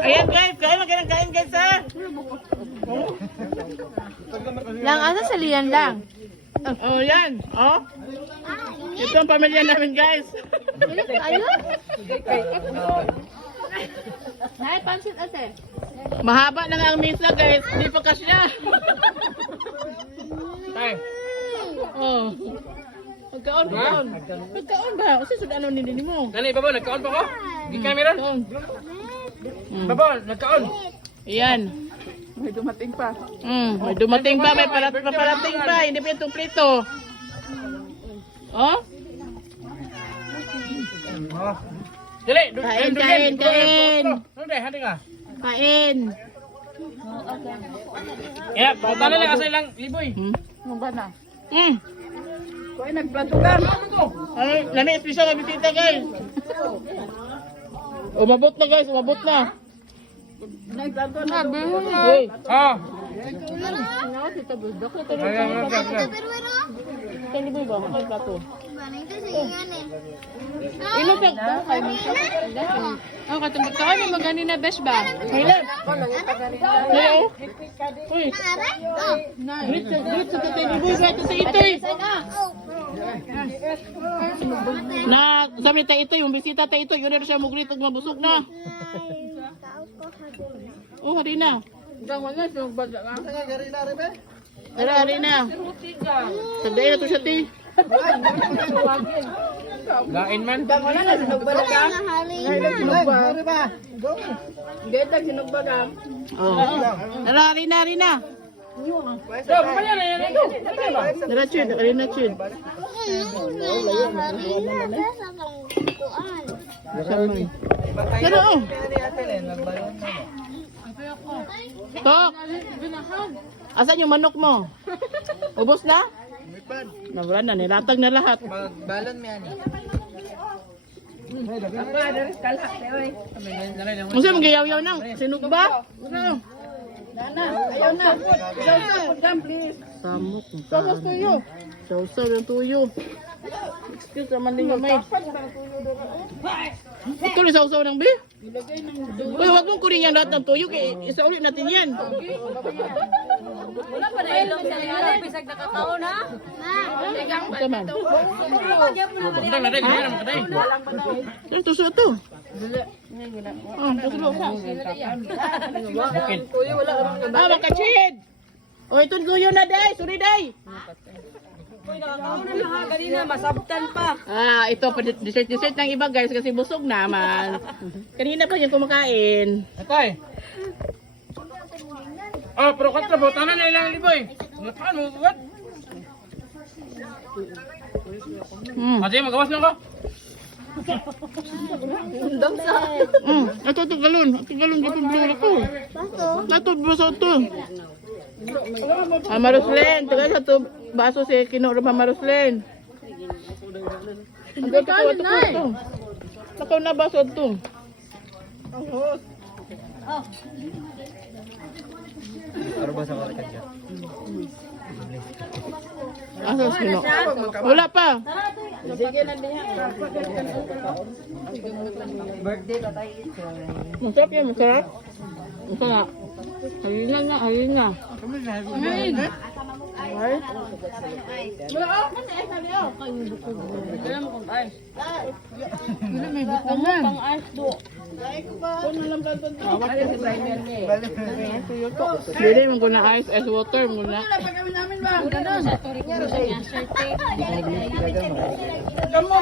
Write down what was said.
Ayan guys, kain guys ha. Lang, asa sa liyan lang? Oh, yan. Oh. Ito ang pamilya namin guys. Ayun? Nay, pansit ate. Mahaba na nga ang misa guys. Hindi pa kasya. Tay. Oh. Magkaon. Magkaon ba? Kasi sudah ano nilini mo? Nani, babo, nagkaon pa ko? Di camera? Magkaon. Babo, nagkaon. Ayan. May dumating pa. May dumating pa, may paparating pa. Hindi pa yung tuplito. Oh? Dili, Kain. Ano dai, hadi ka? Kain. Ya, pautan na lang kasi lang liboy. Ano ba na? Koy nagplatugan. Ay, nani espesyal na bisita guys. Umabot na guys, umabot na. Nagplatugan. Hey. Ah. Kan ibu ba makan plato? Ilo ka kay katong kaon mo gani na best ba? Hilan. Hello. Uy. Greet sa tatay ibu sa itoy. Na sabi tayo ito, yung bisita tayo ito, yun na siya mugrit at mabusog na. Oh, hari na. Hari na. Sagday na to siya, ti. Lain man. Oh. Hari na. So, pamilya na yan ito. Dara, Chid. Hari na, Chid. Pero, oh. Tok. Asan yung manok mo? Ubos na? Nawala na, nilatag na lahat. Balon mo yan. Kasi magayaw-yaw na. Sinok ba? Ano? Ayaw na. Samok. Sausaw tuyo. Sausaw yung tuyo. Excuse naman din yung may. Ito rin sausaw ng bi? Uy, wag mong kunin yan lahat ng tuyo. Isa ulit natin yan. Wala pa na ilong sa liyan, bisag nakakaon ha. Ito man. Bundang na rin, hindi naman katay. Ito tuso ito. Tuso ka. Makachid. O, itong tuyo na, day. Sorry, day. Kanina masabtan pa. Ito, dessert ng iba guys kasi busog naman. Kanina pa yung kumakain. Atay. Oh, pero kontra, pautan na ilang liboy. Ngataan mo, what? Ate, magawas na ko. Ito galon. Ito galon dito blue ko. Ito baso ito. Maruslen, taga sa to baso si kinuro pa Maruslen. Ang galing na. Nakaw na baso ito. Ano ba sa kalikan dyan? Asa sino? Wala pa. Birthday ba tayo ito? Masarap yan, masarap. Masarap. Halina na, halina. Ay. Wala mo kung ice. Wala may bukaman. Pang ice do. Kung alam ka ito. Hindi mo na ice water mo na. Sa tori ko sa niya, serte. Kamu,